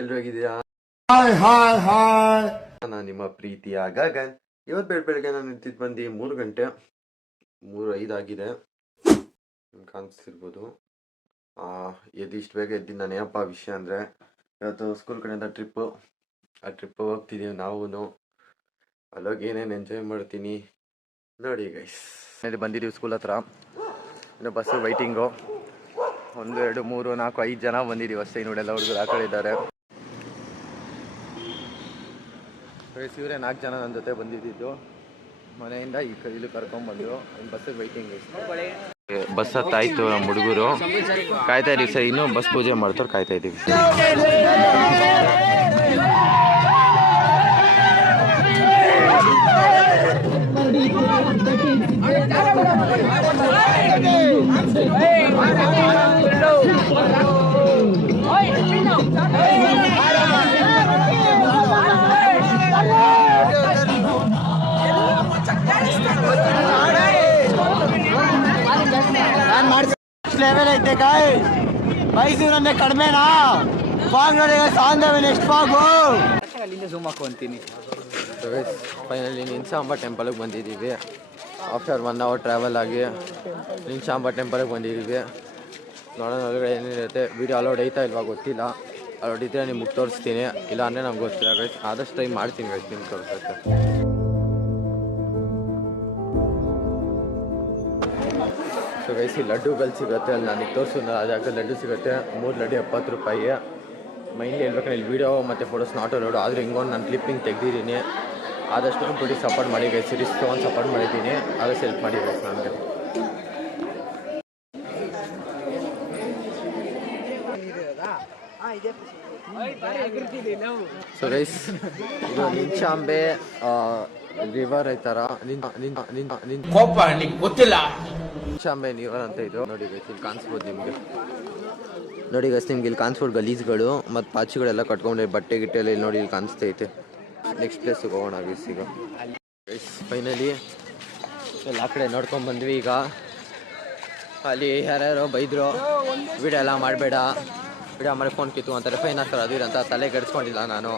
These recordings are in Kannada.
ಎಲ್ರೋಗಿದ್ದೀರಾ? ನಾನು ನಿಮ್ಮ ಪ್ರೀತಿಯ ಗಗನ್. ಇವತ್ತು ಬೆಳಗ್ಗೆ ನಾನು ನಿಂತಿದ್ದು ಬಂದು 3 ಗಂಟೆ 3:05 ಆಗಿದೆ. ನಿಮ್ಗೆ ಕಾಣಿಸ್ತಿರ್ಬೋದು. ಇಷ್ಟು ಬೇಗ ಎದ್ದೀನಿ. ನಾನು ಏನಪ್ಪ ವಿಷಯ ಅಂದರೆ, ಇವತ್ತು ಸ್ಕೂಲ್ ಕಡೆಯಿಂದ ಆ ಟ್ರಿಪ್ ಹೋಗ್ತಿದ್ದೀವಿ ನಾವು. ಅಲ್ಲೋಗಿ ಏನೇನು ಎಂಜಾಯ್ ಮಾಡ್ತೀನಿ ನೋಡಿ ಗೈಸ್. ಇಲ್ಲಿ ಬಂದಿದ್ದೀವಿ ಸ್ಕೂಲ್ ಹತ್ರ. ಇನ್ನು ಬಸ್ಸು ವೈಟಿಂಗು. 1 2 3 4 5 ಜನ ಬಂದಿದ್ದೀವಿ ಅಷ್ಟೇ. ನೋಡೆಲ್ಲ ಹುಡುಗರು ಆ ಕಡೆ ಇದ್ದಾರೆ. ಇವರೇ 4 ಜನ ನನ್ನ ಜೊತೆ ಬಂದಿದ್ದು. ಮನೆಯಿಂದ ಇಲ್ಲಿ ಕರ್ಕೊಂಡ್ಬಂದರು. ಬಸ್ಸಿಗೆ ವೈಟಿಂಗ್. ಬಸ್ ಹತ್ತಾಯ್ತು. ನಮ್ಮ ಹುಡುಗರು ಕಾಯ್ತಾ ಇದೀವಿ ಸರ್. ಇನ್ನೂ ಬಸ್ ಪೂಜೆ ಮಾಡ್ತಾರೆ, ಕಾಯ್ತಾ ಇದ್ದೀವಿ. ಲೆವೆಲ್ ಐತೆ ಕಾಯ್ ಮೈಸೂರನ್ನೇ ಕಡಿಮೆನಾ ಫಾಗ್ ನೋಡಿ ಸಾಂದವೆ ನೆಕ್ಸ್ಟ್ ಫಾಗು ಅಲ್ಲಿಂದ ಝೂಮ್ ಹಾಕೊಂತೀನಿ. ಫೈನಲಿ ನಿನ್ಸಾಂಬ ಟೆಂಪಲ್ಗೆ ಬಂದಿದ್ದೀವಿ. ಆಫ್ಟರ್ 1 hour ಟ್ರಾವೆಲ್ ಆಗಿ ನಿನ್ಸಾಂಬ ಟೆಂಪಲ್ಗೆ ಬಂದಿದ್ದೀವಿ. ನೋಡೋಣ ಒಳಗಡೆ ಏನಿರುತ್ತೆ. ವೀಡಿಯೋ ಅಲೋಡ್ ಐತಾ ಇಲ್ವಾ ಗೊತ್ತಿಲ್ಲ. ಅಲೋಡ್ ಇದ್ದರೆ ನಿಮ್ಗೆ ತೋರಿಸ್ತೀನಿ, ಇಲ್ಲ ಅಂದರೆ ನಮ್ಗೆ ಗೊತ್ತಿಲ್ಲ ಗೈಸ್. ಆದಷ್ಟು ಟ್ರೈ ಮಾಡ್ತೀನಿ ಗೈಸ್ ನಿಮ್ಗೆ ತೋರಿಸೋಕ್ಕೆ. ಸೊ ಗೈಸ್, ಈ ಲಡ್ಡುಗಳು ಸಿಗುತ್ತೆ ಅಲ್ಲಿ. ನನಗೆ ತೋರಿಸೋದು ಆ ಜಾಗದಲ್ಲಿ ಲಡ್ಡು ಸಿಗುತ್ತೆ. 3 ಲಡ್ಡು 70 ರೂಪಾಯಿ. ಮೈನ್ಲಿ ಹೇಳ್ಬೇಕಂದ್ರೆ ಇಲ್ಲಿ ವೀಡಿಯೋ ಮತ್ತು ಫೋಟೋಸ್ ನಾಟ್ ಅಲೋಡ್. ಆದರೆ ಹಿಂಗೊಂದು ನಾನು ಕ್ಲಿಪ್ಪಿಂಗ್ ತೆಗೆದಿದ್ದೀನಿ. ಆದಷ್ಟು ಬಿಡಿ ಸಪೋರ್ಟ್ ಮಾಡಿ ಗೈಸ್. ಸಿರೀಸ್ ತೊಗೊಂಡು ಸಪೋರ್ಟ್ ಮಾಡಿದ್ದೀನಿ. ಆದಷ್ಟು ಹೆಲ್ಪ್ ಮಾಡಿ ಗೈಸ್ ನನಗೆ. ಸೊ ಗೈಸ್, ಇದು ನಿನ್ಸಾಂಬೆ ರಿವರ್ ಐತಾರ. ನಿನ್ಸಾಂಬೆ ರಿವರ್ ಅಂತ ಇದು. ನೋಡಿ ಗೈಸ್, ಇಲ್ಲಿ ಕಾಣಿಸ್ಬೋದು ನಿಮಗೆ. ನೋಡಿ ಗೈಸ್, ನಿಮ್ಗೆ ಇಲ್ಲಿ ಕಾಣಿಸ್ಬೋದು ಗಲೀಜ್ಗಳು ಮತ್ತು ಪಾಚಿಗಳೆಲ್ಲ ಕಟ್ಕೊಂಡ್ರೆ ಬಟ್ಟೆ ಗಿಟ್ಟೆಲ್ಲ ಇಲ್ಲಿ ನೋಡಿ ಇಲ್ಲಿ ಕಾಣಿಸ್ತೈತೆ. ನೆಕ್ಸ್ಟ್ ಪ್ಲೇಸಿಗೆ ಹೋಗೋಣ ಗೈಸ್. ಈಗ ಗೈಸ್ ಫೈನಲಿ ಎಲ್ಲ ಆ ಕಡೆ ನೋಡ್ಕೊಂಡು ಬಂದ್ವಿ. ಈಗ ಅಲ್ಲಿ ಯಾರ್ಯಾರೋ ಬೈದರು, ವಿಡಿಯೋ ಎಲ್ಲ ಮಾಡಬೇಡ, ವಿಡಿಯೋ ಮಾಡಿ ಫೋನ್ ಕಿತ್ತು ಅಂತಾರೆ, ಫೈನ್ ಹಾಕ್ತಾರೆ, ಅದು ಅಂತ ತಲೆ ಕೆಡಿಸ್ಕೊಂಡಿಲ್ಲ. ನಾನು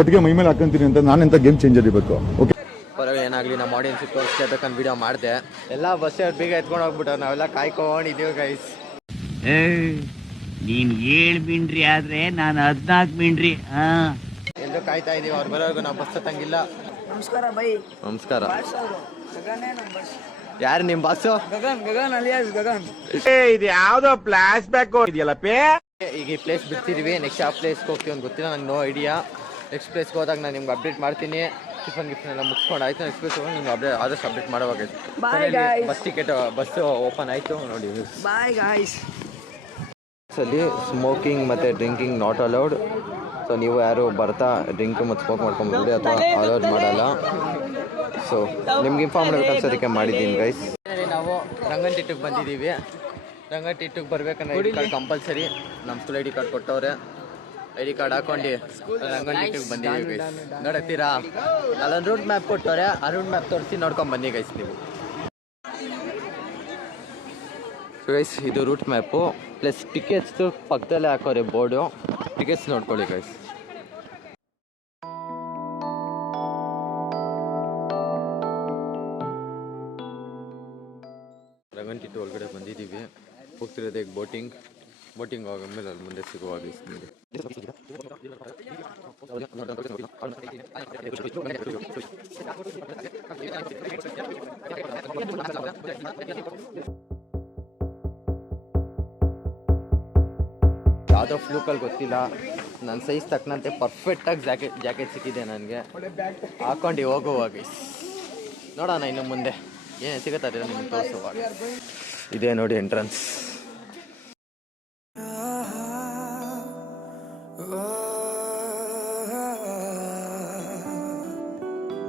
ಒಟ್ಟಿಗೆ ಮೈ ಮೇಲೆ ಹಾಕೊಂತೀನಿ ಅಂತ ನಾನೆಂತ ಗೇಮ್ ಚೇಂಜರ್ ಇರಬೇಕು. ಪರವಾಗಿ ಏನಾಗಲಿ ನಮ್ಮ ಆಡಿಯನ್ಸಿಗೆ ತೋರಿಸ್ಬೇಕಂತ ವಿಡಿಯೋ ಮಾಡಿದೆ. ಎಲ್ಲ ಬಸ್ ಬೇಗ ಎತ್ಕೊಂಡು ಹೋಗ್ಬಿಟ್ಟು ನಾವೆಲ್ಲ ಕಾಯ್ಕೊಂಡಿದ್ದೀವಿ ಗೈಸ್. ನೀನ್ 7 ಮಿಂಡ್ರಿ ಆದ್ರೆ ನಾನು 14 ಮಿಂಡ್ರಿ. ಎಲ್ಲರೂ ಕಾಯ್ತಾ ಇದೀವಿ. ಅವ್ರು ಬರೋರ್ಗು ನಾವು ಬಸ್ ಹತ್ತಂಗಿಲ್ಲ. ನಮಸ್ಕಾರ ಬೈ. ನಮಸ್ಕಾರ. ಯಾರು ನಿಮ್ಮ ಬಾಸು? ಗಗನ್ ಅಲಿಯಾಸ್ ಗಗನ್. ಇದು ಯಾವ್ದೋ ಫ್ಲಾಶ್ ಬ್ಯಾಕ್ ಇದೆಯಲ್ಲ ಪೇ. ಈಗ ಈ ಪ್ಲೇಸ್ ಬಿಡ್ತಿದೀವಿ. ನೆಕ್ಸ್ಟ್ ಯಾವ ಪ್ಲೇಸ್ಗೆ ಹೋಗ್ತೀವಿ ಅಂತ ಗೊತ್ತಿಲ್ಲ, ನಂಗೆ ನೋ ಐಡಿಯಾ. ನೆಕ್ಸ್ಟ್ ಪ್ಲೇಸ್ಗೆ ಹೋದಾಗ ನಾನು ನಿಮ್ಗೆ ಅಪ್ಡೇಟ್ ಮಾಡ್ತೀನಿ. ಟಿಫನ್ ಎಲ್ಲ ಮುಗಿಸ್ಕೊಂಡು ಆಯ್ತು. ನೆಕ್ಸ್ಟ್ ಪ್ಲೇಸ್ ಹೋಗಿ ನಿಮ್ಗೆ ಆದಷ್ಟು ಅಪ್ಡೇಟ್ ಮಾಡೋವಾಗ. ಬಸ್ ಟಿಕೆಟ್ ಬಸ್ ಓಪನ್ ಆಯಿತು ನೋಡಿ. Bye guys. ಅಲ್ಲಿ ಸ್ಮೋಕಿಂಗ್ ಮತ್ತು ಡ್ರಿಂಕಿಂಗ್ ನಾಟ್ ಅಲೌಡ್. ಸೊ ನೀವು ಯಾರು ಬರ್ತಾ ಡ್ರಿಂಕ್ ಮತ್ತು ಸ್ಮೋಕ್ ಮಾಡ್ಕೊಂಡ್ಬಿಡಿ ಅಥವಾ ಅಲೌಡ್ ಮಾಡಲ್ಲ. ಸೊ ನಿಮ್ಗೆ ಇನ್ಫಾರ್ಮ್ ಮಾಡಬೇಕು ಅದಕ್ಕೆ ಮಾಡಿದ್ದೀನಿ ಗೈಸ್. ನಾವು ರಂಗನತಿಟ್ಟಕ್ಕೆ ಬಂದಿದ್ದೀವಿ. ರಂಗನತಿಟ್ಟಕ್ಕೆ ಬರ್ಬೇಕಂದ್ರೆ ಐ ಡಿ ಕಾರ್ಡ್ ಕಂಪಲ್ಸರಿ. ನಮ್ಮ ಸ್ಕೂಲ್ ಐ ಡಿ ಕಾರ್ಡ್ ಕೊಟ್ಟವ್ರೆ. ಐ ಡಿ ಕಾರ್ಡ್ ಹಾಕೊಂಡು ರಂಗನತಿಟ್ಟಕ್ಕೆ ಬಂದಿದ್ದೀವಿ ಗೈಸ್. ನೋಡತ್ತೀರಾ, ಅಲ್ಲೊಂದು ರೂಟ್ ಮ್ಯಾಪ್ ಕೊಟ್ಟವ್ರೆ. ಆ ರೂಟ್ ಮ್ಯಾಪ್ ತೋರಿಸಿ ನೋಡ್ಕೊಂಡು ಬನ್ನಿ ಗೈಸ್ ನೀವು. ಗೈಸ್ ಇದು ರೂಟ್ ಮ್ಯಾಪು ಪ್ಲಸ್ ಟಿಕೆಟ್ಸ್ದು ಪಕ್ಕದಲ್ಲೇ ಹಾಕೋರೆ ಬೋರ್ಡು. ಟಿಕೆಟ್ಸ್ ನೋಡ್ಕೊಳ್ಳಿ ಗೈಸ್. ರಂಗನತಿಟ್ಟು ಒಳಗಡೆ ಬಂದಿದ್ದೀವಿ. ಹೋಗ್ತಿರೋದೇ ಬೋಟಿಂಗ್ ಆಗೋದ್ಮೇಲೆ ಅಲ್ಲಿ ಮುಂದೆ ಸಿಗುವಾಗ ನಿಮಗೆ. ಯಾವುದೋ ಫ್ಲೂಕಲ್ಲಿ ಗೊತ್ತಿಲ್ಲ, ನನ್ನ ಸೈಜ್ ತಕ್ಕನಂತೆ ಪರ್ಫೆಕ್ಟಾಗಿ ಜಾಕೆಟ್ ಸಿಕ್ಕಿದೆ ನನಗೆ. ಹಾಕೊಂಡು ಹೋಗುವಾಗ ನೋಡೋಣ ಇನ್ನು ಮುಂದೆ ಏನೇ ಸಿಗುತ್ತದೆ ನಿಮ್ಗೆ ತೋರಿಸುವಾಗ. ಇದೇ ನೋಡಿ ಎಂಟ್ರೆನ್ಸ್.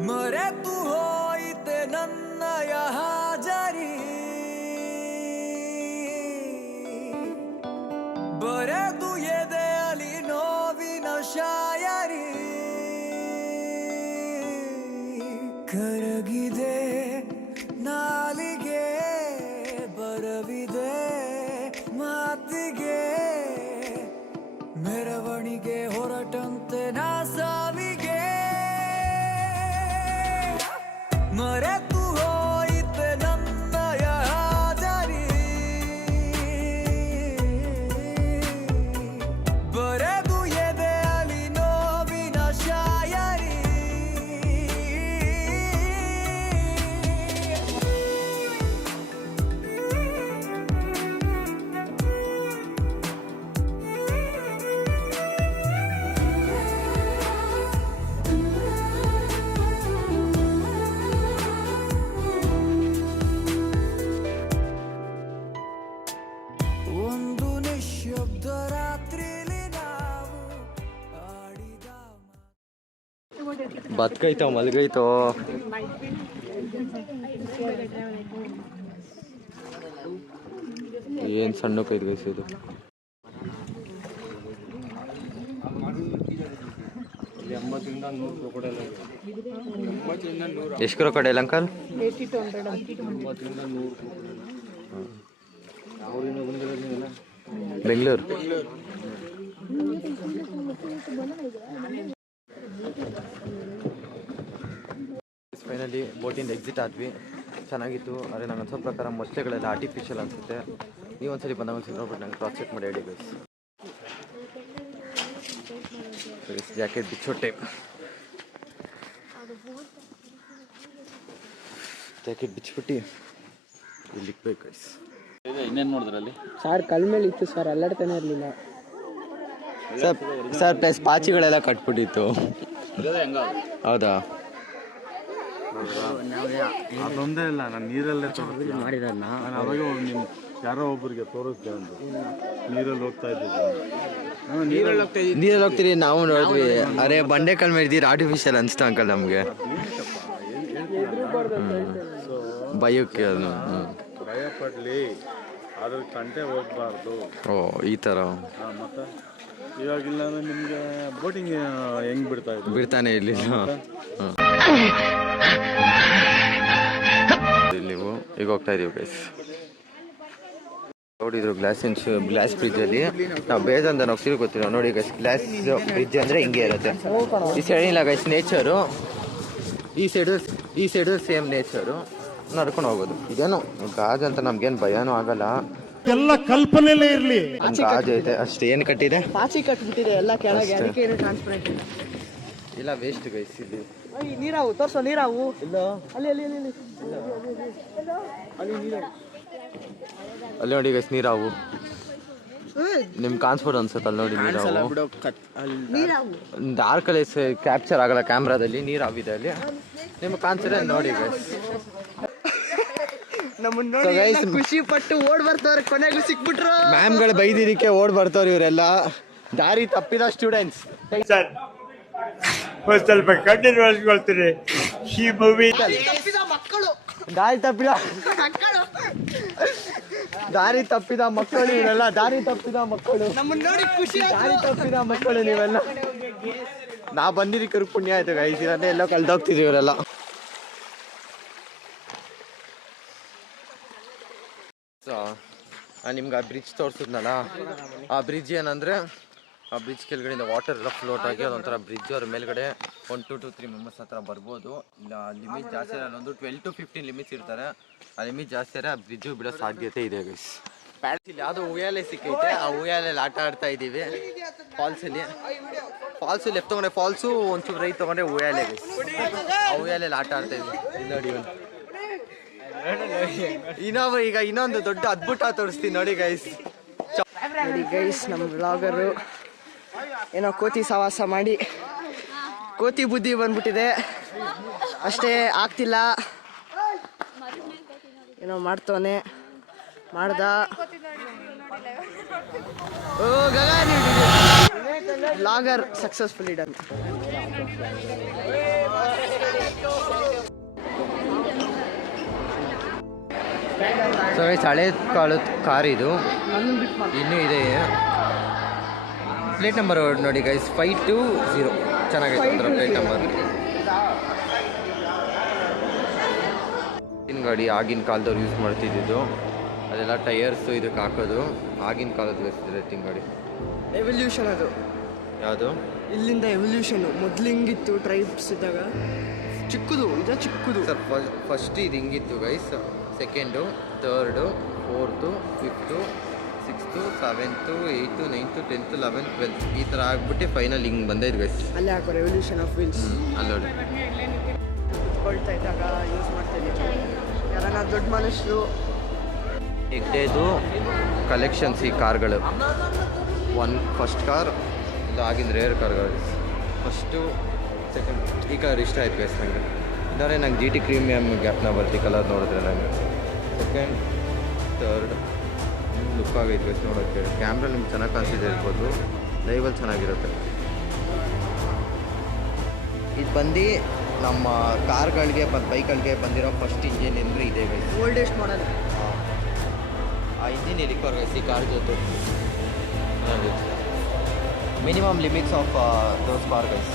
ಮರೆತು ಹೋಯಿತೆ ನನ್ನಯ ಹಾಜರಿ, ಬರೆದು ಎದೆಯಲ್ಲಿ ನೋವಿನ ಶಾಯರಿ, ಕರಗಿದೆ ನಾಲಿಗೆ ಬರವಿದೆ ಮಾತಿಗೆ, ಮೆರವಣಿಗೆ ಹೊರಟ ಬಿಟ್ಟಂತೆ ನಾ ಸಾವಿಗೆ ಮರೆತು ಹೋಯಿತೆ ನನ್ನಯ ಹಾಜರಿ ಬರೆದು ಎದೆಯಲ್ಲಿ ನೋವಿನ ಶಾಯರಿ ಒಂದು ನಿಶ್ಶಬ್ದ ರಾತ್ರಿಲಿ ನಾವು ಆಡಿದ ಬತ್ಕೈತೋ ಮಲ್ಗೈತೋ ಏನು ಸಣ್ಣ ಕೈದು ಗೈಸಿದು ಎಷ್ಟು ಕ್ರೊಕೊಡೈಲ್ ಅಂಕಲ್? ಬೆಂಗಳೂರು. ಫೈನಲಿ ಬೋಟಿಂದ ಎಕ್ಸಿಟ್ ಆದ್ವಿ. ಚೆನ್ನಾಗಿತ್ತು. ಆದರೆ ನಂಗೆ ಅನ್ಸೋ ಪ್ರಕಾರ ಮೊಸಳೆಗಳೆಲ್ಲ ಆರ್ಟಿಫಿಷಿಯಲ್ ಅನಿಸುತ್ತೆ. ನೀವು ಒಂದ್ಸಲಿ ಬಂದಾಗ ಒಂದು ನೋಡ್ಬಿಟ್ಟು ನಂಗೆ ಕ್ರಾಸ್ ಚೆಕ್ ಮಾಡಿ ಹೇಳಿ ಗೈಸ್. ಜಾಕೆಟ್ ಬಿಚ್ಚೋ ಟೈಮ್. ಜಾಕೆಟ್ ಬಿಚ್ಚಿಬಿಟ್ಟು ಇಲ್ಲಿ ಇಕ್ಬೇಕು ಗೈಸ್. ಇನ್ನೇನು ನೋಡಿದ್ರಲ್ಲಿ ಸರ್ ಕಲ್ ಮೇಲೆ ಇತ್ತು ಸರ್, ಅಲ್ಲಾಡ್ತಾನೆ ಇರಲಿಲ್ಲ ಸರ್ ಪ್ಲಸ್ ಪಾಚಿಗಳೆಲ್ಲ ಕಟ್ಬಿಟ್ಟಿತ್ತು. ಹೌದಾ? ಅದೊಂದೇ ಇಲ್ಲ, ನಾನು ನೀರಲ್ಲೇ ತೋರಿಸ್ತೀನಿ ಮಾಡಿರೋದನ್ನ ನಾನು ಅವಾಗ ನಿಮ್ಮ ಯಾರೋ ಒಬ್ಬರಿಗೆ ತೋರಿಸ್ದೆ ಒಂದು ನೀರಲ್ಲಿ ಹೋಗ್ತಾ ಇದ್ದಿದ್ದು. ನೀರಲ್ಲಿ ಹೋಗ್ತೀರಿ ನಾವು ನೋಡಿದ್ವಿ. ಅರೆ ಬಂಡೆಕಲ್ ಮೇಲೆ ಇದ್ದೀರಿ ಆರ್ಟಿಫಿಷಿಯಲ್ ಅನಿಸ್ತಾ ಅಂಕಲ್ ನಮಗೆ. ಭಯಕ್ಕೆ ಅದು ಭಯಪಡಲಿ, ಅದ್ರ ಕಂಟೆ ಹೋಗ್ಬಾರ್ದು. ಓ ಈ ಥರ ಮತ್ತೆ ಇವಾಗಿಲ್ಲ ಅಂದ್ರೆ ನಿಮ್ಗೆ ಬೋಟಿಂಗ್ ಹೆಂಗ್ ಬಿಡ್ತಾ ಇದ್ರು? ಬಿಡ್ತಾನೆ ಇಲ್ಲಿ ನೀವು ಈಗ ಹೋಗ್ತಾ ಇದೀವಿ ಗೈಸ್. ನೋಡಿದ್ರು ಗ್ಲಾಸ್ ಬ್ರಿಡ್ಜಲ್ಲಿ ನಾವು ಬೇಜಾನ್ ಹೋಗ್ತಿರೋ ಗೊತ್ತಿಲ್ಲ ನೋಡಿ ಗೈಸ್. ಗ್ಲಾಸ್ ಬ್ರಿಡ್ಜ್ ಅಂದರೆ ಹಿಂಗೆ ಇರುತ್ತೆ. ಈ ಸೈಡ್ ಇಲ್ಲ ಗೈಸ್ ನೇಚರು, ಈ ಸೈಡು ಸೇಮ್ ನೇಚರು. ನಡ್ಕೊಂಡು ಹೋಗೋದು. ಇದೇನು ಗಾಜ್ ಅಂತ ನಮ್ಗೇನು ಭಯನೂ ಆಗಲ್ಲ. ಎಲ್ಲ ಕಲ್ಪನೆಲೇ ಇರ್ಲಿ. ಗಾಜ್ ಐತೆ ಅಷ್ಟೇ. ಏನು ಕಟ್ಟಿದೆ? ಪಾಚಿ ಕಟ್ಬಿಟ್ಟಿದೆ ಎಲ್ಲ ಕೆಳಗೆ, ಅದಕ್ಕೆ ಏನು ಟ್ರಾನ್ಸ್ಪರೆಂಟ್ ಇಲ್ಲ. ಇಲ್ಲ ವೇಸ್ಟ್ ಗೈಸ್. ಇಲ್ಲಿ ನೀರಾವು ತೋರ್ಸೋ, ನೀರಾವು ಇಲ್ಲ ಅಲ್ಲಿ ಅಲ್ಲಿ ಅಲ್ಲಿ ಅಲ್ಲಿ ನೀರಾವು ಅಲ್ಲಿ ನೋಡಿ ಗೈಸ್. ನೀರಾವು ನಿಮ್ಗೆ ಕಾಣಿಸ್ಬೋದು ಅನ್ಸುತ್ತೆ. ಅಲ್ಲಿ ನೋಡಿ ನೀರಾವು ಡಾರ್ಕಲ್ಲಿ ಕ್ಯಾಪ್ಚರ್ ಆಗಲ್ಲ ಕ್ಯಾಮ್ರಾದಲ್ಲಿ. ನೀರಾವಿದೆ ಅಲ್ಲಿ ನಿಮ್ಗೆ ಕಾಣಿಸಿದ್ರೆ ನೋಡಿ ಗೈಸ್. ನಮ್ಮನ್ನ ನೋಡಿ ಖುಷಿ ಪಟ್ಟು ಓಡ್ ಬರ್ತಾವ್ರೆ, ಕೊನೆಗೂ ಸಿಕ್ಬಿಟ್ರು. ಮ್ಯಾಮ್ಗಳು ಬೈದಿದ್ದಕ್ಕೆ ಓಡ್ ಬರ್ತಾವ್ರಿ ಇವರೆಲ್ಲ. ದಾರಿ ತಪ್ಪಿದ ಸ್ಟೂಡೆಂಟ್ಸ್. ಸ್ವಲ್ಪ ಕಂಟಿನ್ಯೂ ಮಾಡಿಸ್ಕೊಳ್ತೀನಿ ಈ ಮೂವಿ. ದಾರಿ ತಪ್ಪಿದ ಮಕ್ಕಳು ಇವರೆಲ್ಲ. ದಾರಿ ತಪ್ಪಿದ ಮಕ್ಕಳು, ನಮ್ಮನ್ನ ನೋಡಿ ಖುಷಿ ದಾರಿ ತಪ್ಪಿದ ಮಕ್ಕಳು ನೀವೆಲ್ಲ. ನಾ ಬಂದಿದ್ದಕ್ಕೆ ಪುಣ್ಯ ಆಯ್ತು ಗೈಸ್. ಇರೋದೇ ಎಲ್ಲೋ ಕಳ್ದೋಗ್ತಿದ್ವಿ ಇವರೆಲ್ಲ. ನಿಮ್ಗೆ ಆ ಬ್ರಿಡ್ಜ್ ತೋರಿಸಿದ್ನಲ್ಲ, ಆ ಬ್ರಿಡ್ಜ್ ಏನಂದರೆ ಆ ಬ್ರಿಡ್ಜ್ ಕೆಳಗಡೆಯಿಂದ ವಾಟರ್ ಎಲ್ಲ ಫ್ಲೋಟ್ ಆಗಿ ಅದೊಂಥರ ಬ್ರಿಡ್ಜ್. ಅವ್ರ ಮೇಲ್ಗಡೆ 1 to 3 ಮೆಂಬರ್ಸ್ ಹತ್ರ ಬರ್ಬೋದು. ಇಲ್ಲ ಲಿಮಿಟ್ ಜಾಸ್ತಿ ಇರಲ್ಲ, ಒಂದು 12 to 15 ಲಿಮಿಟ್ಸ್ ಇರ್ತಾರೆ. ಆ ಲಿಮಿಟ್ ಜಾಸ್ತಿ ಆದರೆ ಆ ಬ್ರಿಡ್ಜು ಬಿಡೋ ಸಾಧ್ಯತೆ ಇದೆ ಗೈಸ್. ಇಲ್ಲಿ ಯಾವುದೋ ಉಯ್ಯಾಲೆ ಸಿಕ್ಕೈತೆ, ಆ ಉಯ್ಯಾಲೆಯಲ್ಲಿ ಆಟ ಆಡ್ತಾ ಇದ್ದೀವಿ ಫಾಲ್ಸಲ್ಲಿ. ಫಾಲ್ಸು ಲೆಫ್ಟ್ ತೊಗೊಂಡ್ರೆ ಫಾಲ್ಸು, ಒಂಚೂರು ರೈಟ್ ತೊಗೊಂಡ್ರೆ ಉಯ್ಯಾಲೆ ಗೈಸ್. ಆ ಉಯ್ಯಾಲೆಯಲ್ಲಿ ಆಟ ಆಡ್ತಾ ಇದ್ವಿ. ಇಲ್ಲಿ ನೋಡಿ ಇನ್ನೊಂದು ದೊಡ್ಡ ಅದ್ಭುತ ತೋರಿಸ್ತೀನಿ ನೋಡಿ ಗೈಸ್. ನೋಡಿ ಗೈಸ್, ನಮ್ಮ ಬ್ಲಾಗರು ಏನೋ ಕೋತಿ ಸವಾಸ ಮಾಡಿ ಕೋತಿ ಬುದ್ಧಿ ಬಂದ್ಬಿಟ್ಟಿದೆ. ಅಷ್ಟೇ ಆಗ್ತಿಲ್ಲ, ಏನೋ ಮಾಡ್ತವನೆ ಮಾಡ್ದ. ಓ ಬ್ಲಾಗರ್ ಸಕ್ಸಸ್ಫುಲ್ ಡನ್. ಸೊ ಹಳೆ ಕಾಲದ ಕಾರ್ ಇದು, ಇನ್ನೂ ಇದೆ. ಪ್ಲೇಟ್ ನಂಬರ್ ನೋಡಿ ಗೈಸ್, 520. ಚೆನ್ನಾಗೈತೆ ಅಂದ್ರೆ ಪ್ಲೇಟ್ ನಂಬರ್. ಗಾಡಿ ಆಗಿನ ಕಾಲದವ್ರು ಯೂಸ್ ಮಾಡ್ತಿದ್ದು. ಅದೆಲ್ಲ ಟೈರ್ಸು ಇದಕ್ಕೆ ಹಾಕೋದು ಆಗಿನ ಕಾಲದ ಗಾಡಿ. ಎವಲ್ಯೂಷನ್ ಅದು. ಯಾವುದು? ಇಲ್ಲಿಂದ ಎವಲ್ಯೂಷನ್ ಮೊದ್ಲು ಹಿಂಗಿತ್ತು ಟ್ರೈಬ್ಸ್ ಇದ್ದಾಗ ಚಿಕ್ಕದು ಚಿಕ್ಕದು ಸರ್ ಫಸ್ಟ್ ಇದು ಹಿಂಗಿತ್ತು guys, second, third, fourth, fifth, sixth, seventh, eighth, ninth, 10th, 11th, 12th ಈ ಥರ ಆಗ್ಬಿಟ್ಟು ಫೈನಲ್ ಹಿಂಗೆ ಬಂದೈತೆ ಗೈಸ್. ಅಲ್ಲೇ ಹಾಕೋ ರೆವಲ್ಯೂಷನ್ ಆಫ್ ವೀಲ್ಸ್. ಅಲ್ಲಿ ನೋಡಿ ಕುತ್ಕೊಳ್ತಾ ಇದ್ದಾಗ ಯೂಸ್ ಮಾಡ್ತಾ ಇದ್ದೀವಿ. ಯಾರನ್ನ ದೊಡ್ಡ ಮನುಷ್ಯರು ಇಟ್ಟೇದು ಕಲೆಕ್ಷನ್ಸ್ ಈ ಕಾರ್ಗಳು. ಫಸ್ಟ್ ಕಾರ್ ಇದು ಆಗಿಂದ ರೇರ್ ಕಾರ್ಗಳು. ಫಸ್ಟು ಸೆಕೆಂಡ್ ಈ ಕಾರ್ ಇಷ್ಟ ಆಯ್ತು ಗೈಸ್ ನನಗೆ. ಇದಾರೆ ನಂಗೆ GT ಪ್ರೀಮಿಯಮ್ ಗ್ಯಾಪ್ನ ಬರ್ತಿ ಕಲರ್ ನೋಡಿದ್ರೆ ನನಗೆ. ಸೆಕೆಂಡ್, ಥರ್ಡ್ ಲುಕ್ ಆಗೈತೆ ಗೈಸ್ ನೋಡೋಕ್ಕೆ. ಕ್ಯಾಮ್ರಾ ನಿಮ್ಗೆ ಚೆನ್ನಾಗಿ ಕಾಣಿಸಿದೆ ಇರ್ಬೋದು, ಲೈವಲ್ಲಿ ಚೆನ್ನಾಗಿರುತ್ತೆ. ಇದು ಬಂದು ನಮ್ಮ ಕಾರ್ಗಳಿಗೆ ಮತ್ತು ಬೈಕ್ಗಳಿಗೆ ಬಂದಿರೋ ಫಸ್ಟ್ ಇಂಜಿನ್ ಅಂದರೆ ಇದೆ ಗೈಸ್. ಓಲ್ಡೆಸ್ಟ್ ಮಾಡಲ್. ಆ ಇಂಜಿನ್ ಇದಕ್ಕೆ ಗೈಸ್ ಈ ಕಾರ್ ಜೊತೆ minimum limits of those car guys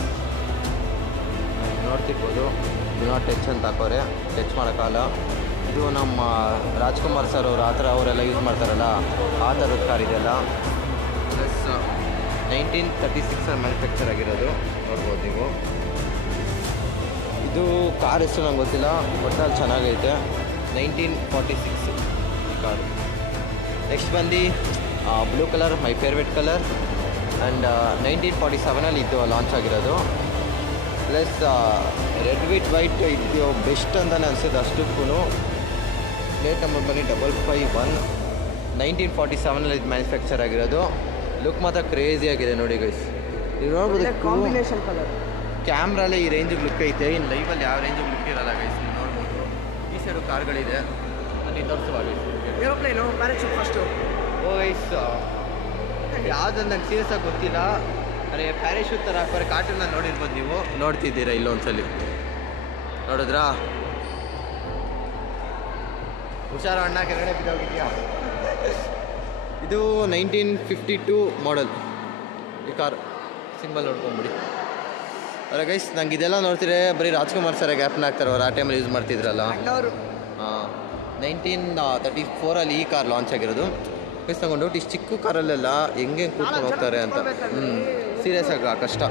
ನೋಡ್ತಿರ್ಬೋದು. ಡು ನಾಟ್ ಟಚ್ ಅಂತ ಹಾಕೋರೆ, ಟಚ್ ಮಾಡೋಕ್ಕಲ್ಲ. ಇದು ನಮ್ಮ ರಾಜ್ಕುಮಾರ್ ಸರ್ ಅವರು ಆ ಥರ ಅವರೆಲ್ಲ ಯೂಸ್ ಮಾಡ್ತಾರಲ್ಲ ಆ ಥರದ ಕಾರ್ ಇದೆಲ್ಲ. ಪ್ಲಸ್ 1936 ಮ್ಯಾನುಫ್ಯಾಕ್ಚರ್ ಆಗಿರೋದು ನೋಡ್ಬೋದು ನೀವು. ಇದು ಕಾರ್ ಎಷ್ಟು ನಂಗೆ ಗೊತ್ತಿಲ್ಲ, ಒಟ್ಟಲ್ಲಿ ಚೆನ್ನಾಗೈತೆ. 1946 ಈ ಕಾರು. ನೆಕ್ಸ್ಟ್ ಬಂದು blue colour, my favourite colour. And 1947 ಇದು ಲಾಂಚ್ ಆಗಿರೋದು. ಪ್ಲಸ್ ರೆಡ್ ವಿತ್ ವೈಟ್ ಇದು ಬೆಸ್ಟ್ ಅಂತಲೇ ಅನಿಸುತ್ತೆ ಅಷ್ಟಕ್ಕೂ. ಪ್ಲೇಟ್ ನಂಬರ್ ಬನ್ನಿ 551. 1947 ಇದು ಮ್ಯಾನುಫ್ಯಾಕ್ಚರ್ ಆಗಿರೋದು. ಲುಕ್ ಮಾತ್ರ ಕ್ರೇಜಿ ಆಗಿದೆ ನೋಡಿ ಗೈಸ್. ನೀವು ನೋಡ್ಬೋದು ಕಾಂಬಿನೇಷನ್ ಕಲರ್. ಕ್ಯಾಮ್ರಲ್ಲೇ ಈ ರೇಂಜಿಗೆ ಲುಕ್ ಐತೆ, ಇನ್ನು ಲೈವಲ್ಲಿ ಯಾವ ರೇಂಜಿಗೆ ಲುಕ್ ಇರಲ್ಲ ಗೈಸ್. ನೀವು ನೋಡ್ಬೋದು ಈ ಸೈಡು ಕಾರ್ಗಳಿದೆ. ಅಲ್ಲಿ ತೋರಿಸುವಾಗ ಏರೋಪ್ಲೇನು ಪ್ಯಾರಾಚೂಟ್ ಫಸ್ಟು. ಓ ಗೈಸ್ ಯಾವುದನ್ನು ನಂಗೆ ಸೀರಿಯಸ್ ಆಗಿ ಗೊತ್ತಿಲ್ಲ. ಅರೆ ಪ್ಯಾರಾಶೂಟ್ ಥರ ಹಾಕೋರೆ ಕಾರ್ಟೂನ್ನ ನೋಡಿರ್ಬೋದು, ನೀವು ನೋಡ್ತಿದ್ದೀರಾ ಇಲ್ಲೊಂದ್ಸಲಿ ನೋಡಿದ್ರಾ? ಹುಷಾರು ಅಣ್ಣ, ಕೆಳಗಡೆ ಬಿದ್ದೋಗಿದ್ಯಾ? ಇದು 1952 ಮಾಡಲ್ ಈ ಕಾರ್. ಸಿಂಬಲ್ ನೋಡ್ಕೊಂಬಿಡಿ. ಅರೆ ಗೈಸ್ ನಂಗೆ ಇದೆಲ್ಲ ನೋಡ್ತಿದ್ರೆ ಬರೀ ರಾಜ್ಕುಮಾರ್ ಸರ್ ಗ್ಯಾಪ್ನ ಹಾಕ್ತಾರೆ, ಅವ್ರು ಆ ಟೈಮಲ್ಲಿ ಯೂಸ್ ಮಾಡ್ತಿದ್ರಲ್ಲ. ಹಾಂ 1934 ಈ ಕಾರ್ ಲಾಂಚ್ ಆಗಿರೋದು. ಗೈಸ್ ನಂಗೆ ಡೌಟ್, ಇಷ್ಟು ಚಿಕ್ಕ ಕಾರಲ್ಲೆಲ್ಲ ಹೆಂಗೆ ಕೂತ್ಕೊಂಡು ಹೋಗ್ತಾರೆ ಅಂತ. ಸೀರಿಯಸ್ ಆಗಿ ಕಷ್ಟ.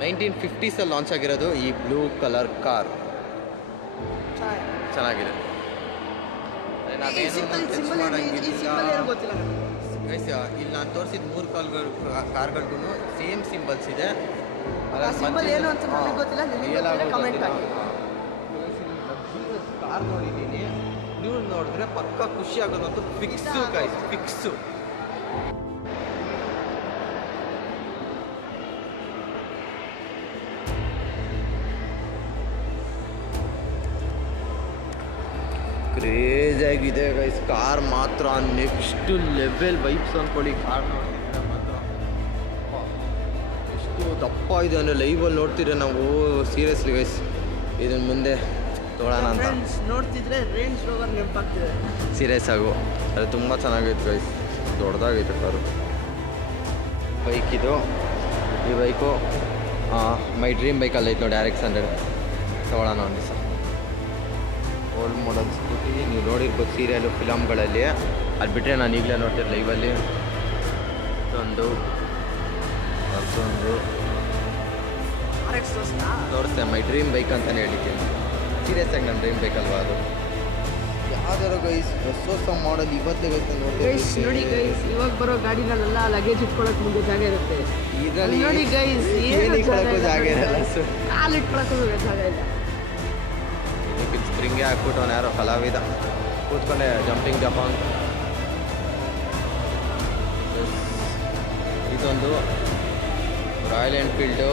1950s ಲಾಂಚ್ ಆಗಿರೋದು ಈ ಬ್ಲೂ ಕಲರ್ ಕಾರ್. ಚೆನ್ನಾಗಿದೆ. ಗೈಸ್ ಇಲ್ಲಿ ನಾನು ತೋರಿಸಿದ 3 ಕಾರ್ಗಳಿಗೂ ಸೇಮ್ ಸಿಂಬಲ್ಸ್ ಇದೆ. ಕಾರ್ ನೋಡಿದ್ದೀನಿ, ನೀವು ನೋಡಿದ್ರೆ ಪಕ್ಕ ಖುಷಿ ಆಗೋದಂತೂ ಫಿಕ್ಸು ಗೈಸ್, ಫಿಕ್ಸು. ಕ್ರೇಜ್ ಆಗಿದೆ ಗೈಸ್ ಕಾರ್ ಮಾತ್ರ. ನೆಕ್ಸ್ಟ್ ಲೆವೆಲ್ ವೈಬ್ಸ್ ಅಂದ್ಕೊಳ್ಳಿ. ಕಾರ್ ನೋಡ್ತಿದ್ರೆ ಮಾತ್ರ ಎಷ್ಟು ದಪ್ಪ ಇದೆ ಅಂದರೆ ಲೈವಲ್ಲಿ ನೋಡ್ತಿದ್ರೆ ನಾವು ಸೀರಿಯಸ್ಲಿ ಗೈಸ್ ಇದನ್ನ ಮುಂದೆ ತೊಗೊಳ್ಳೋಣ ಅಂತ ನೋಡ್ತಿದ್ರೆ ರೇಂಜ್ ರೋವರ್ ನೆನಪಾಗ್ತಿದೆ ಸೀರಿಯಸ್ ಆಗು. ಅದು ತುಂಬ ಚೆನ್ನಾಗೈತೆ ಗೈಸ್, ದೊಡ್ಡದಾಗೈತೆ ಕಾರು. ಬೈಕ್ ಇದು, ಈ ಬೈಕು ಮೈ ಡ್ರೀಮ್ ಬೈಕಲ್ಲಿ ಐತೆ ನೋಡಿ, RX 100 ತೊಗೊಳ್ಳೋಣ ಒಂದು ದಿವಸ. ಓಲ್ಡ್ ಮಾಡಲ್ ಸ್ಕೂಟಿ ನೀವು ನೋಡಿರ್ಬೋದು ಸೀರಿಯಲು ಫಿಲಮ್ಗಳಲ್ಲಿ. ಅದು ಬಿಟ್ಟರೆ ನಾನು ಈಗಲೇ ನೋಡ್ತಿದ್ದೆ ಲೈವಲ್ಲಿ. ಅದೊಂದು ತೋರಿಸ್ತೆ ಮೈ ಡ್ರೀಮ್ ಬೈಕ್ ಅಂತಲೇ ಹೇಳಿದ್ದೀನಿ. ಸೀರಿಯಸ್ ಆಗಿ ನನ್ನ ಡ್ರೀಮ್ ಬೈಕ್ ಅಲ್ವಾ ಅದು. ಯಾವ್ದಾರು ಗೈಸ್ ಹೊಸ ಮಾಡಲ್ ಇವತ್ತೇ ಗೈಸ್ ನೋಡಿ ಗೈಸ್, ಇವಾಗ ಬರೋ ಗಾಡಿನಲ್ಲೆಲ್ಲ ಲಗೇಜ್ ಇಟ್ಕೊಳಕ್ ಮುಂದೆ ಜಾಗ ಇರುತ್ತೆ. ಇದರಲ್ಲಿ ನೋಡಿ ಗೈಸ್, ಏನು ಇಟ್ಕೊಳ್ಳೋಕ್ಕೂ ಜಾಗ ಇರಲ್ಲ. ಕಾಲು ಇಟ್ಕೊಳಕ್ಕೂ ಜಾಗ ಇಲ್ಲ. ಇದಕ್ಕೆ ಸ್ಪ್ರಿಂಗೇ ಹಾಕ್ಬಿಟ್ಟು ಅವ್ನು ಯಾರೋ ಕಲಾವಿದ ಕೂತ್ಕೊಂಡೆ ಜಂಪಿಂಗ್ ಜಪಾಂಗ್. ಇದೊಂದು ರಾಯಲ್ ಎನ್ಫೀಲ್ಡು.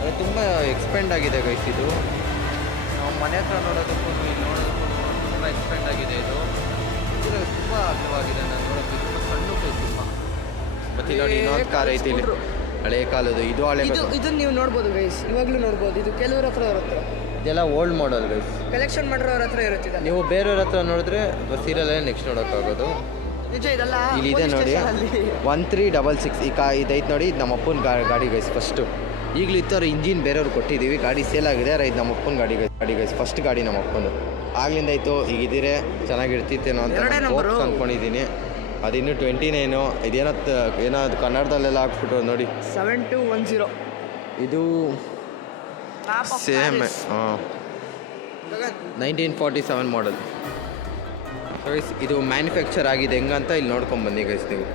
ಅದು ತುಂಬ ಎಕ್ಸ್ಪೆಂಡ್ ಆಗಿದೆ ಗೈಸ್. ಇದು ನಾವು ಮನೆ ಹತ್ರ ನೋಡೋದಕ್ಕೂ ಇಲ್ಲಿ ನೋಡೋದಕ್ಕೂ ತುಂಬ ಎಕ್ಸ್ಪೆಂಡ್ ಆಗಿದೆ. ಇದು ತುಂಬ ಅಗ್ರವಾಗಿದೆ. ನಾನು ನೋಡೋದು ತುಂಬ ಸಣ್ಣ ಗೈಸ್ ತುಂಬ. ಮತ್ತೆ ನೋಡಿ ಇನ್ನೊಂದು ಕಾರ್ ಐತಿ ಇಲ್ಲಿ, ಹಳೆ ಕಾಲದ್ದು. ಇದು ಹಳೆ ಇದನ್ನ ನೀವು ನೋಡ್ಬೋದು ಗೈಸ್, ಇವಾಗಲೂ ನೋಡ್ಬೋದು. ಇದು ಕೆಲವ್ರ ಹತ್ರ ಇರುತ್ತೆ, ಇದೆಲ್ಲ ಓಲ್ಡ್ ಮಾಡಲ್ ಗೈಸ್. ಕಲೆಕ್ಷನ್ ಮಾಡಿರೋರ ಹತ್ರ ಇರುತ್ತೆ. ನೀವು ಬೇರೆಯವ್ರ ಹತ್ರ ನೋಡಿದ್ರೆ ಸೀರಿಯಲ್ಲೇ ನೆಕ್ಸ್ಟ್ ನೋಡೋಕ್ಕಾಗೋದು. ನಿಜ ಇದೆಲ್ಲ ಇಲ್ಲಿದೆ ನೋಡಿ 1366 ಇದೈತೆ ನೋಡಿ. ಇದು ನಮ್ಮ ಅಪ್ಪನ ಗಾಡಿ ಗೈಸ್ ಫಸ್ಟು. ಈಗಲೂ ಇತ್ತವ್ರು ಇಂಜಿನ್ ಬೇರೆಯವ್ರು ಕೊಟ್ಟಿದ್ದೀವಿ, ಗಾಡಿ ಸೇಲ್ ಆಗಿದೆ. ಇದು ನಮ್ಮ ಅಪ್ಪನ ಗಾಡಿ ಗೈಸ್ ಫಸ್ಟ್ ಗಾಡಿ ನಮ್ಮ ಅಪ್ಪಂದು. ಆಗ್ಲಿಂದ ಆಯಿತು. ಈಗ ಇದ್ದೀರೆ ಚೆನ್ನಾಗಿರ್ತಿತ್ತೇನೋ ಅಂತ ಅಂದ್ಕೊಂಡಿದ್ದೀನಿ. ಅದಿನ್ನು 29. ಇದೇನೋ ಏನೋ ಅದು ಕನ್ನಡದಲ್ಲೆಲ್ಲ ಹಾಕ್ಬಿಟ್ರು ನೋಡಿ. 7210. ಇದು ಸೇಮ್ 1947 ಮಾಡಲ್ ಗೈಸ್. ಇದು ಮ್ಯಾನುಫ್ಯಾಕ್ಚರ್ ಆಗಿದೆ ಹೆಂಗಂತ ಇಲ್ಲಿ ನೋಡ್ಕೊಂಬನ್ನಿ ಗೈಸ್. ನೀವು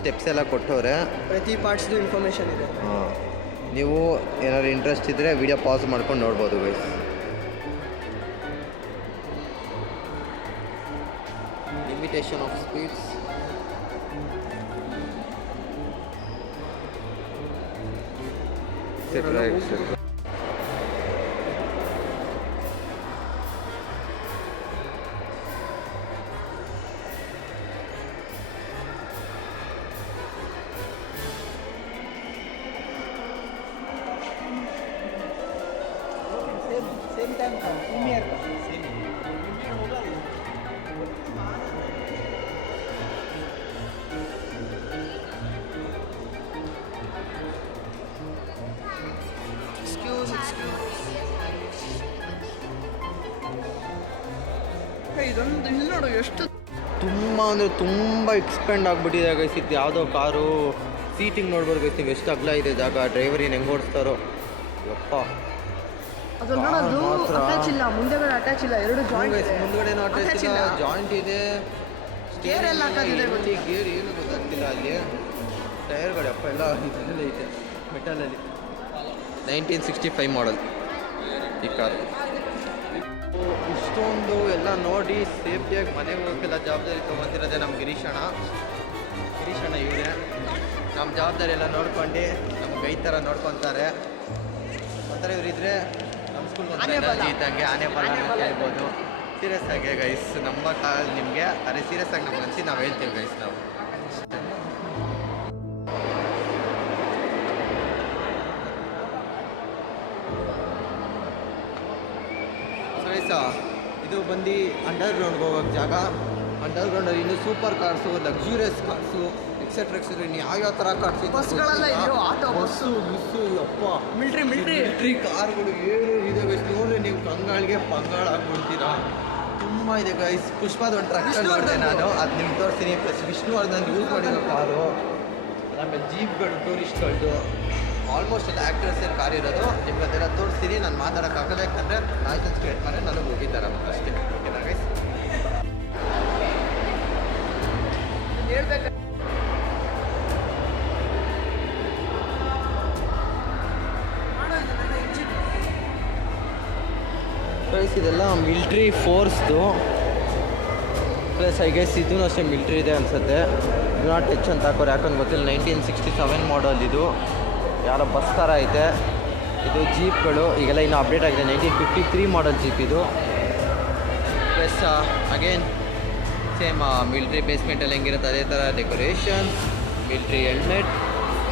ಸ್ಟೆಪ್ಸ್ ಎಲ್ಲ ಕೊಟ್ಟವ್ರೆ, ಪ್ರತಿ ಪಾರ್ಟ್ಸ್ದು ಇನ್ಫಾರ್ಮೇಷನ್ ಇದೆ. ನೀವು ಏನಾದ್ರು ಇಂಟ್ರೆಸ್ಟ್ ಇದ್ದರೆ ವಿಡಿಯೋ ಪಾಸ್ ಮಾಡ್ಕೊಂಡು ನೋಡ್ಬೋದು guys. Limitation of speeds, etcetera etcetera. ಇದೊಂದು ಇಲ್ಲಿ ನೋಡು ಎಷ್ಟು ತುಂಬ ಅಂದರೆ ತುಂಬ ಎಕ್ಸ್ಪೆಂಡ್ ಆಗಿಬಿಟ್ಟಿದೆ ಗೈಸ್. ಇದು ಯಾವುದೋ ಕಾರು ಸೀಟಿಂಗ್ ನೋಡ್ಬೋದು ಗೈಸ್ ನೀವು, ಎಷ್ಟು ಅಗಲ ಇದೆ ಜಾಗ. ಡ್ರೈವರ್ ಏನು ಹೆಂಗೆ ಓಡಿಸ್ತಾರೋ ಯಪ್ಪ. ಅದು ನೋಡೋದು ಅಟ್ಯಾಚ್ ಇಲ್ಲ, ಮುಂದೆಗಡೆ ಅಟ್ಯಾಚ್ ಇಲ್ಲ, ಎರಡು ಜಾಯಿಂಟ್ ಇದೆ. ಮುಂದ್ಗಡೆನೂ ಅಟ್ಯಾಚ್ ಇಲ್ಲ, ಜಾಯಿಂಟ್ ಇದೆ. ಗೇರ್ ಎಲ್ಲ ಹಾಕೋದಿದೆ ಗೊತ್ತಾ? ಗೇರ್ ಏನು ಗೊತ್ತಾಗ್ತಿಲ್ಲ ಅಲ್ಲಿ. ಟೈರ್ಗಳು ಅಪ್ಪ ಎಲ್ಲ ಇದರಲ್ಲಿ ಐತೆ ಮೆಟಲಲ್ಲಿ. 1965 ಮಾಡಲ್ ಈ ಕಾರು. ಇಷ್ಟೊಂದು ಎಲ್ಲ ನೋಡಿ ಸೇಫ್ಟಿಯಾಗಿ ಮನೆಗೆ ಹೋಗೋಕ್ಕೆಲ್ಲ ಜವಾಬ್ದಾರಿ ತೊಗೊತಿರೋದೆ ನಮ್ಮ ಗಿರೀಶಣ್ಣ ಇವರೇ. ನಮ್ಮ ಜವಾಬ್ದಾರಿ ಎಲ್ಲ ನೋಡ್ಕೊಂಡು ನಮ್ಗೆ ಈ ಥರ ನೋಡ್ಕೊತಾರೆ. ಒಂಥರ ಇವರಿದ್ರೆ ನಮ್ಮ ಸ್ಕೂಲ್ ಎನರ್ಜಿ ಇದ್ದಂಗೆ ಆನೆ ಬಲ ಹೇಳ್ಬೋದು. ಸೀರಿಯಸ್ ಆಗಿ ಗೈಸ್ ನಮ್ಮ ನಿಮಗೆ ಅರೆ ಸೀರಿಯಸ್ ಆಗಿ ನಮ್ಗೆ ಅನಿಸಿ ನಾವು ಹೇಳ್ತೀವಿ ಗೈಸ್. ನಾವು ಇದು ಬಂದು ಅಂಡರ್ಗ್ರೌಂಡ್ಗೆ ಹೋಗೋಕ್ಕೆ ಜಾಗ. ಅಂಡರ್ಗ್ರೌಂಡಲ್ಲಿ ಇನ್ನೂ super cars, luxurious cars, etcetera ಇನ್ನು ಯಾವ್ಯಾವ ಥರ ಕಾರ್ಸ್ ಬಸ್ಗಳೆಲ್ಲ ಇದೆಯೋ, ಆಟೋ ಬಸ್ಸು ಅಪ್ಪ, ಮಿಲ್ಟ್ರಿ ಕಾರ್ಗಳು ಏನು ಇದೆ ಗೈಸ್. ನೋಡ್ರಿ ನೀವು ಕಂಗಾಳಿಗೆ ಪಂಗಾಳ ಆಗ್ಬಿಡ್ತೀರಾ. ತುಂಬ ಇದೆ ಗೈಸ್. ಪುಷ್ಪದ ಒಂದು ಟ್ರಕ್ ನೋಡಿದೆ ನಾನು, ಅದು ನಿಮ್ಗೆ ತೋರಿಸ್ತೀನಿ. ಪ್ಲಸ್ ವಿಷ್ಣುವರ್ಧನ್ ಯೂಸ್ ಮಾಡಿರೋ ಕಾರು, ಆಮೇಲೆ ಜೀಪ್ಗಳು, ಟೂರಿಸ್ಟ್ಗಳದ್ದು, ಆಲ್ಮೋಸ್ಟ್ ಎಲ್ಲ ಆ್ಯಕ್ಟರ್ಸ್ ಕಾರ್ ಇರೋದು. ನಿಮ್ಗೆ ಅದೆಲ್ಲ ತೋರಿಸ್ತೀನಿ. ನಾನು ಮಾತಾಡೋಕ್ಕಾಗಲ್ಲ, ಯಾಕಂದರೆ ಲೈಸೆನ್ಸ್ ಕ್ರಿಯೇಟ್ ಮಾಡಿ ನನಗೆ ಹೋಗಿದ್ದಾರೆ ಅಷ್ಟೇ. ಓಕೆನಾ ಗೈಸ್? ಗೈಸ್ ಇದೆಲ್ಲ ಮಿಲ್ಟ್ರಿ ಫೋರ್ಸ್ದು. ಪ್ಲಸ್ ಐ ಗೆಸ್ ಇದೂ ಅಷ್ಟೇ ಮಿಲ್ಟ್ರಿ ಇದೆ ಅನಿಸುತ್ತೆ. ಡು ನಾಟ್ ಟಚ್ ಅಂತ ಹಾಕೋರು, ಯಾಕಂದ್ರೆ ಗೊತ್ತಿಲ್ಲ. 1967 ಮಾಡಲ್ ಇದು. ಯಾರೋ ಬಸ್ ಥರ ಐತೆ. ಇದು ಜೀಪ್ಗಳು ಈಗೆಲ್ಲ ಇನ್ನೂ ಅಪ್ಡೇಟ್ ಆಗಿದೆ. 1953 ಮಾಡಲ್ ಜೀಪ್ ಇದು. ಪ್ಲಸ್ ಅಗೇನ್ ಸೇಮ್ ಮಿಲ್ಟ್ರಿ ಬೇಸ್ಮೆಂಟಲ್ಲಿ ಹೆಂಗಿರುತ್ತೆ ಅದೇ ಥರ ಡೆಕೋರೇಷನ್, ಮಿಲ್ಟ್ರಿ ಹೆಲ್ಮೆಟ್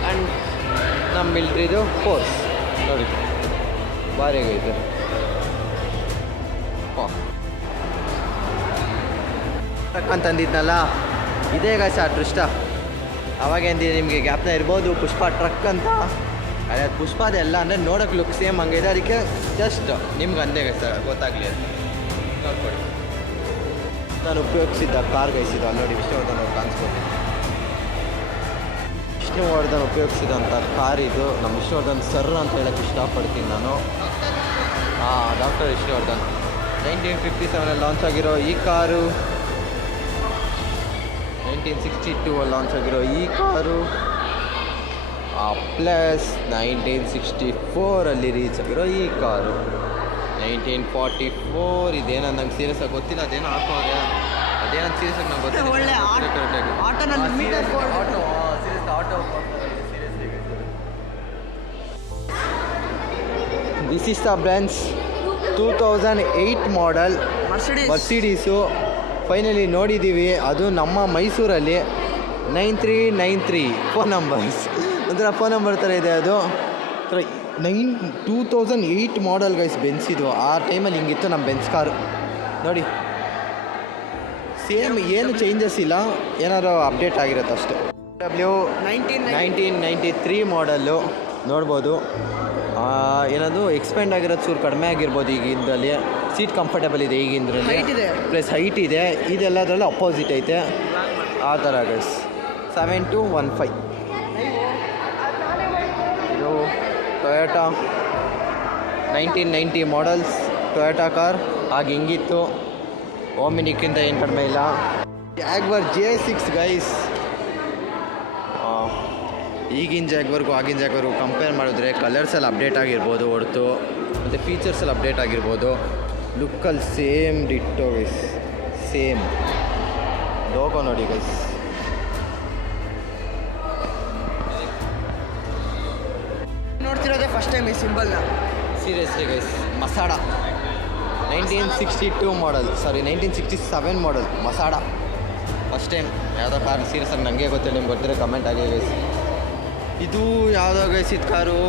ಆ್ಯಂಡ್ ನಮ್ಮ ಮಿಲ್ಟ್ರಿದು ಫೋರ್ಸ್ ನೋಡಿ ಭಾರಿ ಆಗೈತೆ. ಟ್ರಕ್ ಅಂತಂದಿದ್ನಲ್ಲ, ಇದೇ ಗಾಯ್ಸ್ ಅದೃಷ್ಟ. ಅವಾಗೇಂದು ನಿಮಗೆ ಜ್ಞಾಪನ ಇರ್ಬೋದು ಪುಷ್ಪ ಟ್ರಕ್ ಅಂತ. ಅದೇ ಅದು ಪುಷ್ಪದೆಲ್ಲ ಅಂದರೆ ನೋಡೋಕೆ ಲುಕ್ ಸೇಮ್ ಹಂಗಿದೆ. ಅದಕ್ಕೆ ಜಸ್ಟ್ ನಿಮ್ಗೆ ಅಂದೇ ಗೈಸ್ ಗೊತ್ತಾಗಲಿ ಅಂತ ನೋಡ್ಕೊಳ್ಳಿ. ನಾನು ಉಪಯೋಗಿಸಿದ್ದ ಕಾರ್ ಗೈಸಿದ್ದು ಅಲ್ಲಿ ನೋಡಿ, ವಿಷ್ಣುವರ್ಧನ್ ಅವ್ರು ಕಾಣಿಸ್ಕೊತೀನಿ. ವಿಷ್ಣುವರ್ಧನ್ ಉಪಯೋಗಿಸಿದಂಥ ಕಾರ್ ಇದು. ನಮ್ಮ ವಿಷ್ಣುವರ್ಧನ್ ಸರ್ ಅಂತ ಹೇಳೋಕ್ಕೆ ಇಷ್ಟಪಡ್ತೀನಿ ನಾನು. ಡಾಕ್ಟರ್ ವಿಷ್ಣುವರ್ಧನ್. 1957 ಲಾಂಚ್ ಆಗಿರೋ ಈ ಕಾರು, 1962 ಲಾಂಚ್ ಆಗಿರೋ ಈ ಕಾರು, ಪ್ಲಸ್ 1964 ರೀಚ್ ಆಗಿರೋ ಈ ಕಾರು. 1944 ಇದೇನೋ ನಂಗೆ ಸೀರಿಯಸ್ ಆಗಿ ಗೊತ್ತಿಲ್ಲ. ಅದೇನೋ ಹಾಕೋರೆ, ಅದೇನೋ ಸೀರಿಯಸ್ ಆಗಿ ನಂಗೆ ಗೊತ್ತಿಲ್ಲ. ಒಳ್ಳೆ ಆಟೋನಲ್ಲಿ meter board. Auto serious auto seriously. This is the branch 2008 model Mercedes. Finally ನೋಡಿದ್ದೀವಿ. ಅದು ನಮ್ಮ ಮೈಸೂರಲ್ಲಿ 9393 ಫೋನ್ ನಂಬರ್ಸ್, ಒಂಥರ ಫೋನ್ ನಂಬರ್ ಥರ ಇದೆ. ಅದು 2008 ಮಾಡಲ್ ಗೈಸ್ ಬೆನ್ಸ್ ಇದು. ಆ ಟೈಮಲ್ಲಿ ಹಿಂಗಿತ್ತು ನಮ್ಮ ಬೆನ್ಸ್ ಕಾರು ನೋಡಿ. ಸೇಮ್ ಏನು ಚೇಂಜಸ್ ಇಲ್ಲ, ಏನಾದ್ರು ಅಪ್ಡೇಟ್ ಆಗಿರುತ್ತೆ ಅಷ್ಟೇ. 1993 ಮಾಡಲ್ಲು ನೋಡ್ಬೋದು. ಏನದು ಎಕ್ಸ್ಪೆಂಡ್ ಆಗಿರೋದು ಚೂರು ಕಡಿಮೆ ಆಗಿರ್ಬೋದು ಈಗಿಂದ್ರಲ್ಲಿ. ಸೀಟ್ ಕಂಫರ್ಟೇಬಲ್ ಇದೆ ಈಗಿಂದ್ರಲ್ಲಿ, Height ಇದೆ. ಪ್ಲಸ್ ಹೈಟ್ ಇದೆ. ಇದೆಲ್ಲದರಲ್ಲೂ ಅಪೋಸಿಟ್ ಐತೆ ಆ ಥರ ಗೈಸ್. 7215 ಇದು ಟೊಯೋಟಾ 1990 ಮಾಡಲ್ಸ್ ಟೊಯೋಟಾ ಕಾರ್. ಹಾಗೆ ಹಿಂಗಿತ್ತು, ಓಮಿನಿಕ್ಕಿಂತ ಏನು ಕಡಿಮೆ ಇಲ್ಲ. Jaguar J6 guys. ಈಗಿನ ಜಾಗ್ವರ್ಗೂ ಆಗಿನ ಜಾಗ್ವರ್ಗೂ ಕಂಪೇರ್ ಮಾಡಿದ್ರೆ ಕಲರ್ಸ್ ಎಲ್ಲ ಅಪ್ಡೇಟ್ ಆಗಿರ್ಬೋದು ಹೊರತು, ಮತ್ತು ಫೀಚರ್ಸ್ ಎಲ್ಲ ಅಪ್ಡೇಟ್ ಆಗಿರ್ಬೋದು. ಲುಕ್ಕಲ್ಲಿ same ditto guys, same logo ನೋಡಿ ಗೈಸ್. ನೋಡ್ತಿರೋದೇ ಫಸ್ಟ್ ಟೈಮ್ ಈ ಸಿಂಬಲ್ನ. ಸೀರಿಯಸ್ಲಿ ಗೈಸ್, ಮಸಾಡ 1962 ಮಾಡಲ್, ಸಾರಿ 1967 ಮಾಡಲ್ ಮಸಾಡ. ಫಸ್ಟ್ ಟೈಮ್ ಯಾವುದೋ ಕಾರ್ ಸೀರಿಯಸ್ ಆಗಿ ನನಗೆ ಗೊತ್ತಿಲ್ಲ, ನಿಮ್ಗೆ ಗೊತ್ತಿರೋ ಕಮೆಂಟ್ ಆಗಿ ಗೈಸ್. ಇದು ಯಾವುದೋ ಗೈಸ್ ಇದು ಕಾರು,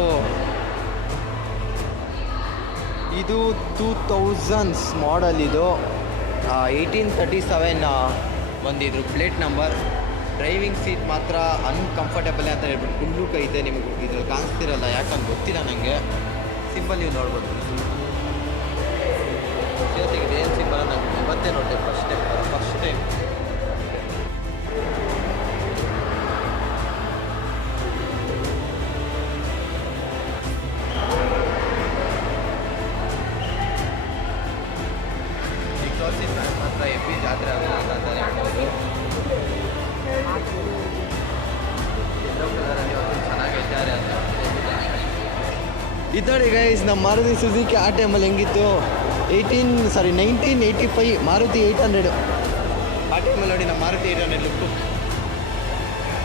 ಇದು 2000s ಮಾಡಲ್. ಇದು 1837 ಬಂದಿದ್ರು ಪ್ಲೇಟ್ ನಂಬರ್. ಡ್ರೈವಿಂಗ್ ಸೀಟ್ ಮಾತ್ರ ಅನ್ಕಂಫರ್ಟೇಬಲ್ ಅಂತ ಹೇಳ್ಬಿಟ್ಟು ಫುಲ್ಲು ಕೈತೆ. ನಿಮಗೆ ಇದ್ರಲ್ಲಿ ಕಾಣಿಸ್ತಿರಲ್ಲ, ಯಾಕಂತ ಗೊತ್ತಿಲ್ಲ ನನಗೆ. ಸಿಂಬಲ್ ನೀವು ನೋಡ್ಬೋದು. ಜೊತೆಗೆ ಏನು ಸಿಂಬಲ್ ನಂಗೆ ಇವತ್ತೇ ನೋಡಿದೆ ಫಸ್ಟ್ ಟೈಮ್. ಮಾತ್ರ ಎಪ್ಪಿ ಜಾತ್ರೆ ಆಗಲ್ಲ ಅಂತಲೇ ಹೇಳ್ಬೋದು. ಚೆನ್ನಾಗಿದ್ದಾರೆ ಅಂತ ಇದು ನೋಡಿ ಗೈಸ್. ನಮ್ಮ ಮಾರುತಿ ಸುಜುಕಿ ಆ ಟೈಮಲ್ಲಿ ಹೆಂಗಿತ್ತು, 1985 ಮಾರುತಿ 800. ಆ ಟೈಮಲ್ಲಿ ನೋಡಿ ನಮ್ಮ ಮಾರುತಿ 800 ಲುಕ್ಕು.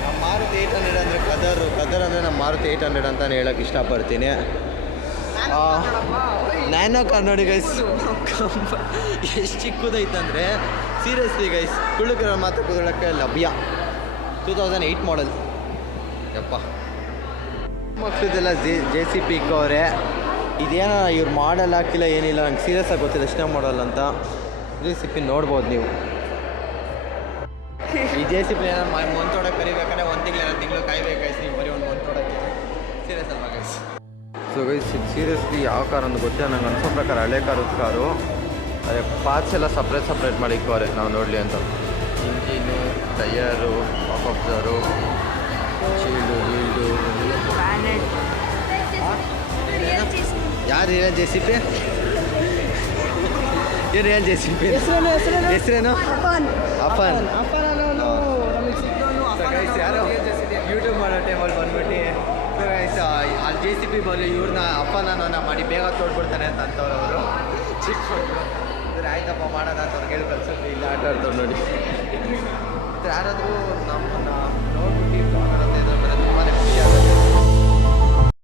ನಮ್ಮ ಮಾರುತಿ 800 ಅಂದರೆ ಕದರ್ ಅಂದರೆ ನಮ್ಮ ಮಾರುತಿ 800 ಅಂತಲೇ ಹೇಳೋಕ್ಕೆ ಇಷ್ಟಪಡ್ತೀನಿ. ನ್ಯಾನೋ ಕಾರ್ ನೋಡಿ ಗೈಸ್, ಎಷ್ಟು ಚಿಕ್ಕದೈತಂದರೆ ಸೀರಿಯಸ್ಲಿ ಗೈಸ್, ಕುಳ್ಳುಕರ ಮಾತ್ರ ಕುದುಳಕ್ಕೆ ಲಭ್ಯ. 2008 ಮಾಡಲ್. ಯಪ್ಪ ಮಕ್ಕಳದೆಲ್ಲ JCP ಅವರೇ. ಇದೇನೋ ಇವ್ರು ಮಾಡಲ್ ಹಾಕಿಲ್ಲ ಏನಿಲ್ಲ, ನಂಗೆ ಸೀರಿಯಸ್ ಆಗಿ ಗೊತ್ತಿಲ್ಲ ಎಷ್ಟೇ ಮಾಡಲ್ ಅಂತ. JCP ನೋಡ್ಬೋದು ನೀವು. ಈ JCP ಏನೋ ಮಂತೋಡಕ್ಕೆ ಕರಿಬೇಕಂದ್ರೆ 1 ತಿಂಗಳು 2 ತಿಂಗಳು ಕಾಯ್ಬೇಕು ಗೈಸ್. ನೀವು ಬರೀ ಒಂದು ಮಂತೋಡಕ್ಕೆ ಸೀರಿಯಸ್ ಅಲ್ವಾ ಗೈಸ್? ಸೊ ಗೈಸ್, ಸೀರಿಯಸ್ಲಿ ಯಾವ ಕಾರ್ ಅಂತ ಗೊತ್ತಿಲ್ಲ ನಂಗೆ. ಅನ್ಸೋ ಪ್ರಕಾರ ಹಳೆ ಕಾರು. ಅದೇ ಪಾರ್ಟ್ಸ್ ಎಲ್ಲ ಸಪ್ರೇಟ್ ಮಾಡಿ ಇಕ್ಕವ್ರೆ ನಾವು ನೋಡಲಿ ಅಂತ. ಇಂಜಿನು, ಟಯರು, ಅಬ್ಸರು, ಶೀಲ್ಡು ಗೀಲ್ಡು. ಯಾರು ರಿಯಲ್ JCP? ಏನು ರಿಯಲ್ JCP? ಹೆಸರೇನು? ಅಫನ್. ಗೈಸ್ ಯಾರು ಯೂಟ್ಯೂಬ್ ಮಾಡೋ ಟೈಮಲ್ಲಿ ಬಂದ್ಬಿಟ್ಟು ಗೈಸ್ ಅಲ್ಲಿ JCP ಬರಲಿ ಇವ್ರನ್ನ ಅಪ್ಪನ ಮಾಡಿ ಬೇಗ ತೋಡ್ಬಿಡ್ತಾನೆ ಅಂತ ಅಂತವ್ರು ಅವರು. ಚಿಕ್ಕ ಇದ್ರೆ ಆಯ್ತಪ್ಪ ಮಾಡೋಣ ಅಂತ ಅವ್ರಿಗೆ ಹೇಳಿ ಕಳ್ಸೋದು. ಇಲ್ಲ ಆಟ ಆಡ್ತವ್ರು ನೋಡಿ. ಯಾರಾದರೂ ನಮ್ಮನ್ನು ನೋಡ್ಬಿಟ್ಟು